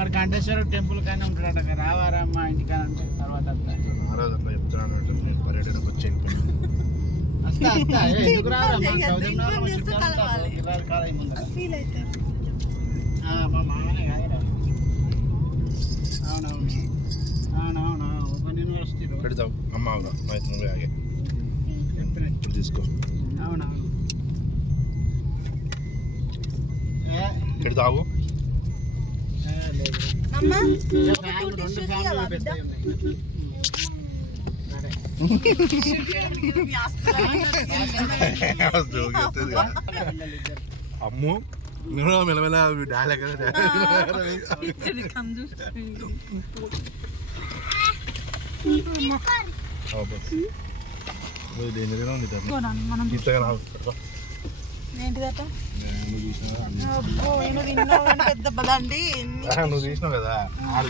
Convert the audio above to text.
వాడు కంఠేశ్వర టెంపుల్ కానీ ఉంటాడట, రావారా మా ఇంటికాని అంటే తర్వాత వస్తా. ఆ రోజు అట్లా చెప్తున్నాను అంటే నేను పర్యటనకు వచ్చి వస్తా ఎందుకు రావరా మా చౌదరినగర్లో మా చుట్టాలు ఉంటారు, గిరాల కాలేజ్ ముందర. మా మామనే కాదురా. అవునవును ఓపెన్ యూనివర్సిటీలో పెడతావు అమ్మ అవునా నువ్వే ఆగే చెప్పినట్టు తీసుకో. అవునవును పెడతావు రెండు ఫ్యాన్లు పెద్దవి ఉన్నాయి. అమ్ము నేను మెల్లమెల్ల డాలే కదా నువ్వు తీసినావు కదా ఆడు